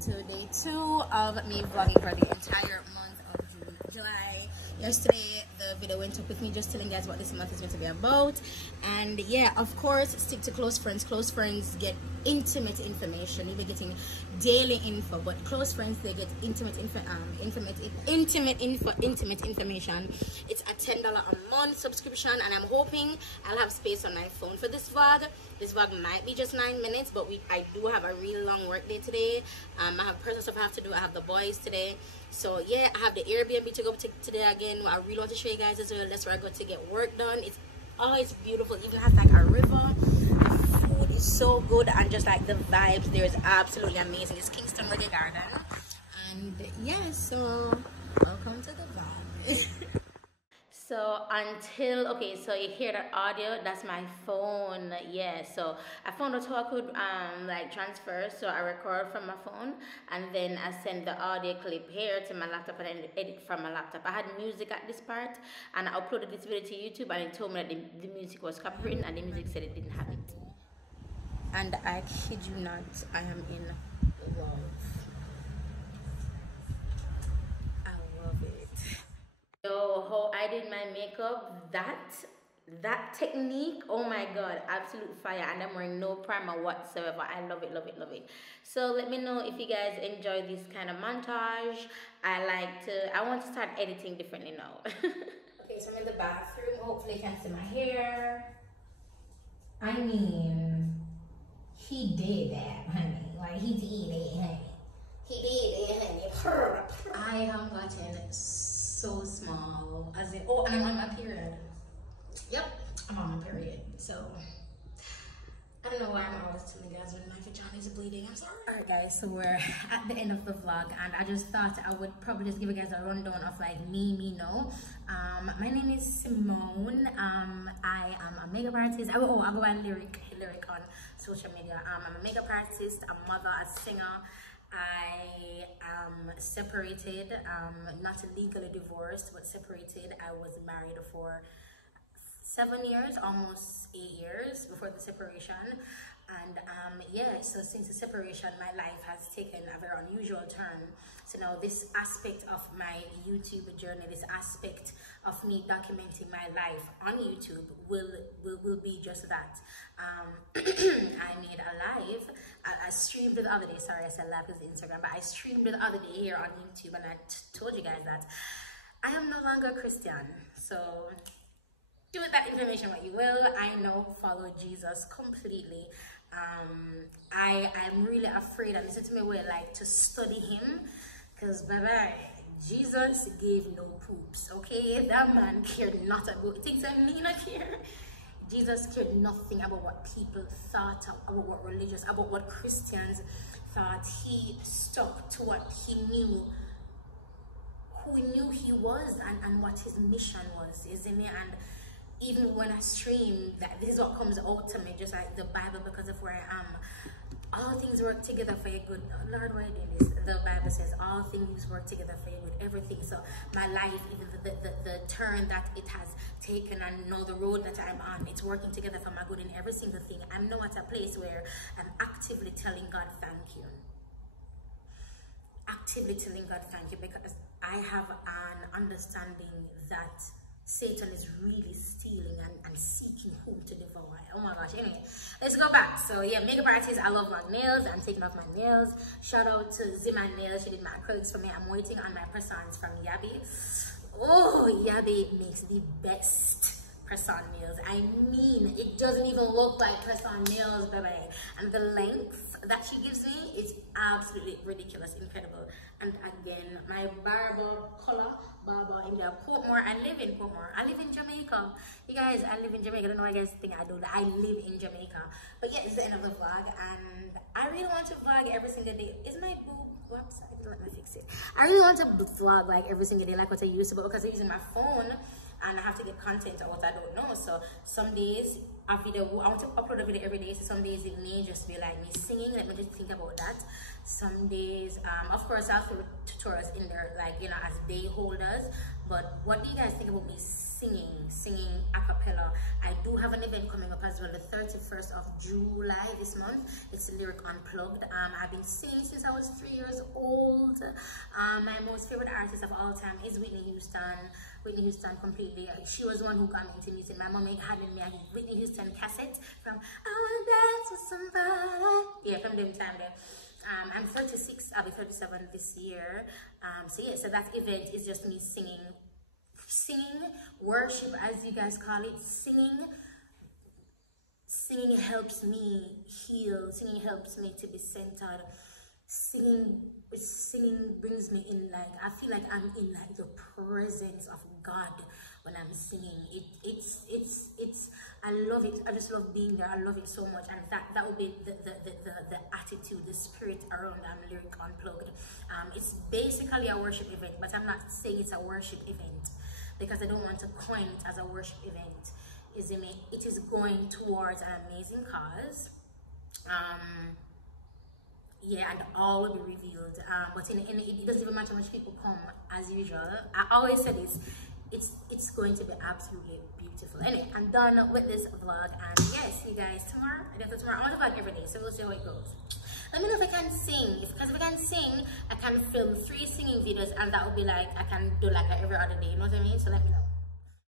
to day 2 of me vlogging for the entire month of July. Yesterday the video went up with me just telling you guys what this month is going to be about, and yeah, of course, stick to close friends. Close friends get intimate information. You'll be getting daily info, but close friends, they get intimate information. It's a $10 a month subscription, and I'm hoping I'll have space on my phone for this vlog. This vlog might be just 9 minutes, but I do have a really long work day today. I have personal stuff I have to do. I have the boys today, so yeah, I have the Airbnb to go to today again. I really want to show you guys as well. That's where I go to get work done. It's beautiful. It even has like a river. The food is so good, and just like the vibes there is absolutely amazing. It's Kingston Reggae Garden, and yeah, so welcome to the vibe. So okay, so you hear that audio, that's my phone. Yeah, so I found out how I could like transfer. So I record from my phone, and then I send the audio clip here to my laptop, and then edit from my laptop. I had music at this part, and I uploaded this video to YouTube, and it told me that the music was copywritten, and the music said it didn't have it. And I kid you not, I am in love. Yo, how I did my makeup, that technique, oh my god, absolute fire. And I'm wearing no primer whatsoever. I love it, love it, love it. So let me know if you guys enjoy this kind of montage. I want to start editing differently now. Okay, so I'm in the bathroom. Hopefully you can see my hair. I mean, he did that, honey. Like, he did it, honey. He did it, honey. I have gotten so small, as in, oh, and I'm on my period. Yep, I'm on my period. So I don't know why I'm always telling you guys when my vagina is bleeding. I'm sorry. Alright guys, so we're at the end of the vlog, and I just thought I would probably just give you guys a rundown of like me know. My name is Simone. I am a makeup artist. I go by lyric on social media. I'm a makeup artist, a mother, a singer. I am separated, not legally divorced, but separated. I was married for 7 years, almost 8 years before the separation. And yeah, so since the separation, my life has taken a very unusual turn. So now this aspect of my YouTube journey, this aspect of me documenting my life on YouTube will be just that. I made a live, I streamed it the other day. Sorry, I said live because Instagram, but I streamed it the other day here on YouTube, and I told you guys that I am no longer Christian. So do with that information what you will. I know, follow Jesus completely. I'm really afraid, and listen to me, where like to study him, because baby, Jesus gave no poops. Okay, that man cared not about things that me not care. Jesus cared nothing about what people thought, about what religious, about what Christians thought. He stuck to what he knew, who he knew he was, and what his mission was, isn't it? And even when I stream, that this is what comes out to me, just like the Bible, because of where I am. All things work together for your good. Lord, why are you doing this? The Bible says all things work together for your good, everything. So my life, even the turn that it has taken, and know the road that I'm on, it's working together for my good in every single thing. I'm now at a place where I'm actively telling God thank you. Actively telling God thank you, because I have an understanding that Satan is really stealing and seeking whom to devour. Oh my gosh. Anyway, let's go back. So yeah, makeup artist. I love my nails. I'm taking off my nails. Shout out to Zima Nails. She did my acrylics for me. I'm waiting on my press-ons from Yabi. Oh, Yabi makes the best press-on nails. I mean, it doesn't even look like press-on nails, baby. And the length that she gives me is absolutely ridiculous, incredible. And again, my Barber color, Barber in there, Portmore. I live in Portmore. I live in Jamaica. You guys, I live in Jamaica. I don't know why you guys think I do that. I live in Jamaica. But yeah, it's the end of the vlog, and I really want to vlog every single day. Is my boob website? Let me fix it. I really want to vlog like every single day, like what I used to, but because I'm using my phone, and I have to get content out, I don't know. So some days I want to upload a video every day. So some days it may just be like me singing. Let me just think about that. Some days, of course, I'll put tutorials in there, like, you know, as day holders. But what do you guys think about me singing a cappella. I do have an event coming up as well, the 31st of July this month. It's Lyric Unplugged. I've been singing since I was 3 years old. My most favorite artist of all time is Whitney Houston. Whitney Houston completely. She was the one who got me into music. My mom had me a Whitney Houston cassette from I Wanna Dance with Somebody. Yeah, from them time there. I'm 36, I'll be 37 this year. So yeah, so that event is just me singing worship, as you guys call it. Singing helps me heal. Singing helps me to be centered. Singing brings me in, like, I feel like I'm in like the presence of God when I'm singing. It's I love it. I just love being there. I love it so much, and that would be the attitude, the spirit around Lyric Unplugged. It's basically a worship event, but I'm not saying it's a worship event because I don't want to coin it as a worship event. It is going towards an amazing cause. Yeah, and all will be revealed. But it doesn't even matter how much people come, as usual. I always say this, it's going to be absolutely beautiful. Anyway, I'm done with this vlog, and yeah, see you guys tomorrow. I guess tomorrow. I want to vlog every day, so we'll see how it goes. Let me know if I can sing. Because if I can sing, I can film 3 singing videos, and that would be like, I can do like every other day. You know what I mean? So let me know.